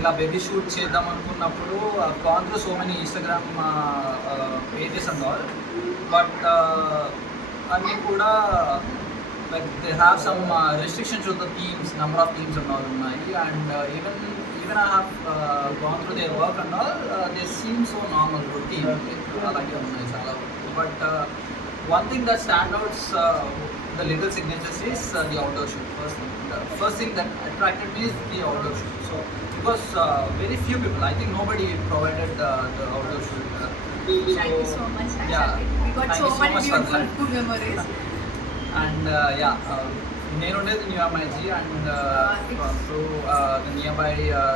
ఇలా baby shoot చేద్దాం అనుకున్నప్పుడు gone through so many Instagram pages and all, but అన్నీ కూడా like they have some restrictions to the teams, number of teams and all ఉన్నాయి, and even I have gone through their work and all, they seem so normal routine, అలాగే ఉన్నాయి చాలా. But one thing that stands out, the little signatures is the outdoor shoot. First thing that attracted me is the outdoor shoot. So because very few people, I think nobody provided the outdoor shoot. Thank you so much. Yeah, We got thank so you so many much for that. beautiful memories. And నేను ఉండేది new MIG and through the near by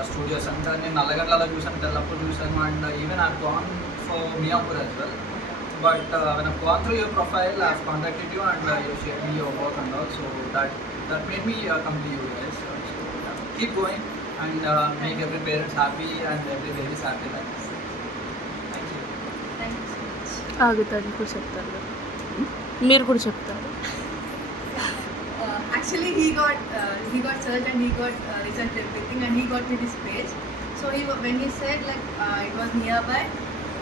studios and నేను నల్లగడ్డలో చూసాను, తెల్లపూర్ చూసాను, and even I gone for Miyapur as well. But when I've gone through your profile, I've contacted you and you shared me your work and all, so that made me come to you guys. So yeah, keep going and make every parents happy and every baby happy like this. Thank you. Thank you so much. ఆగుతాను కూడా చెప్తారు, మీరు కూడా చెప్తారు. Actually, he got searched and he got researched everything and he got me this page. So when he said like it was nearby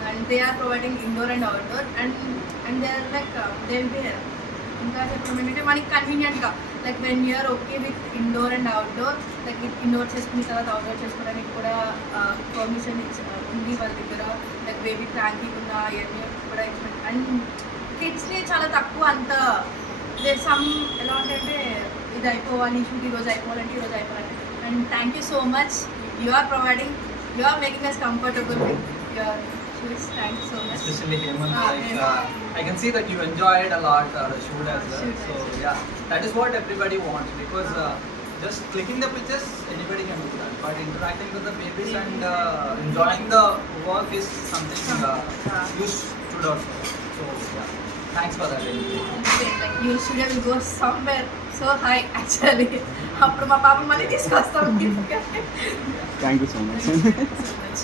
and they are providing indoor and outdoor and they are like they'll be ఇంకా చెప్పడం ఏంటంటే మనకి కన్వీనియంట్గా like when you're okay with indoor and outdoor, like indoor చేసుకున్న తర్వాత outdoor చేసుకోవడానికి కూడా permission ఉంది వాళ్ళ దగ్గర. లైక్ బేబీ క్రాంకీగా ఉన్న ఇవన్నీ కూడా అండ్ కిడ్స్ని చాలా తక్కువ అంత సమ్ ఎలా అంటే ఇది అయిపోవాలి షూట్ ఈరోజు అయిపోవాలంటే ఈరోజు అయిపోవాలంటే. And thank you so much, you are providing, you are making us comfortable with your shoots. Thank you so much. Especially Hemant, I can see that you enjoyed a lot the shoot as well. So yeah, that is what everybody wants, because just clicking the pictures anybody can do that, but interacting with the babies and enjoying the work is something you stood out for. So yeah, thanks for that. Like you should have go somewhere so high actually. అప్పుడు మా పాప మళ్ళీ తీసుకొస్తాం. Thank you so much. Thank you so much.